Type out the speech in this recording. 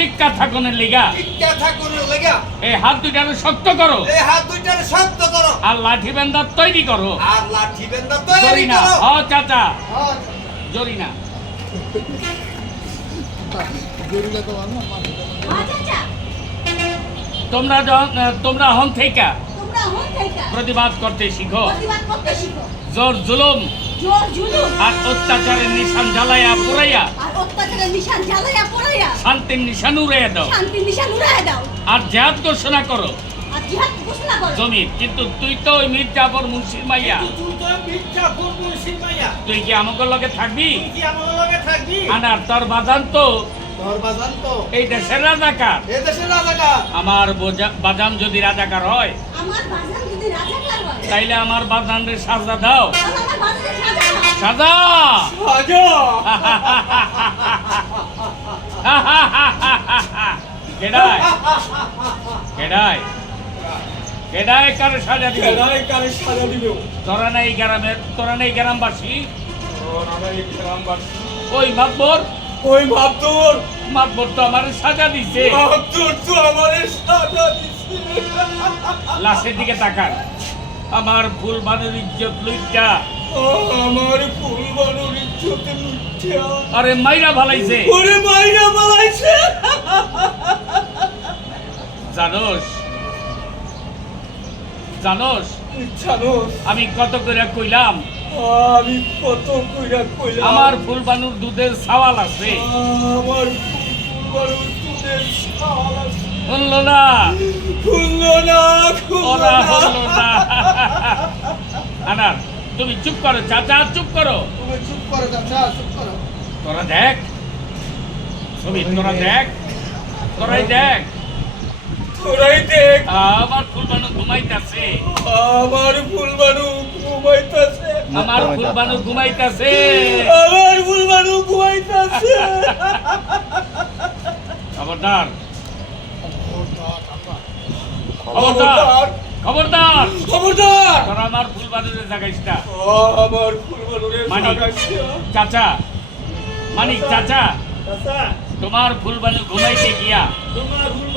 টিক্কা থাকুনের লিগা টিক্কা থাকুনের লেগা এই হাত দুইটারে শক্ত করো, এই হাত দুইটারে শক্ত করো, আর লাঠি বেন্দা তৈরি করো। আর লাঠি বেন্দা তৈরি জরিনা, করো। হ চাচা, হ্যাঁ, জরিনা। তোমরা হন থেকে প্রতিবাদ করতে শিখো। জোর জুলুম আর অত্যাচারের নিশান জ্বালাইয়া পুরাইয়া শান্তির নিশান উড়াইয়া দাও। আর জিহাদ ঘোষণা করো জমির। কিন্তু তুই তো ওই মীর জাফর মুন্সির মাইয়া, তুই তো মির্জাপুর মুন্সির মাইয়া, তুই কি আমাকে লগে থাকবি? তুই কি আমার লগে থাকবি? আনার তোর বাজান তো তোর বাজান তো এই দেশের রাজাকার। এই দেশের রাজাকার। আমার বাজান যদি রাজাকার হয় তাইলে আমার বাজানরে সাজা দাও। সাজা আজা কেডায় কেডায় কেডায় কারে সাজা দিবে? কেডায় কারে সাজা দিবে? তোরা নাই গ্রামবাসী, এই গ্রামবাসী। ওই মাতবর ওই মাতবর তো আমার সাজা দিছে। মাতবর তো আমারে সাজা দিছে। লাশের দিকে তাকান। আমার ফুল বানুর ইজ্জত লুইটা, আমার ফুল বানুর ইজ্জত লুইটা আরে মাইরা ভালাইছে। ওরে মাইরা বালাইছে। জানোস জানোস আমি কত করে কইলাম আমি কত কইরা কইলাম আমার ফুল বানুর দুধের সাওয়াল আছে? আমার ফুল বানুর দুধের সাওয়াল আছে। শুনলো না, খুললো না, ওরা খুললো হলো না। না। আনার তুমি চুপ করো চাচা, চুপ করো। তুমি চুপ করো চাচা, চুপ করো। তোরা দেখ ছবি, তোরা দেখ, তোরাই দেখ। তোরাই দেখ আমার ফুল বানু ঘুমাইতাছে, আমার ফুল বানু ঘুমাইতাছে, আমার ফুল বানু ঘুমাইতাছে, আমার ফুল বানু ঘুমাইতাছে। খবরদার, খবরদার, খবরদার, খবরদার। তোরা আমার ফুল বানুরে জাগাইস না। আমার ফুল বানুরে মানিক চাচা, মানিক চাচা, চাচা তোমার ফুল বানু ঘুমাইতে গিয়া তোমার ফুল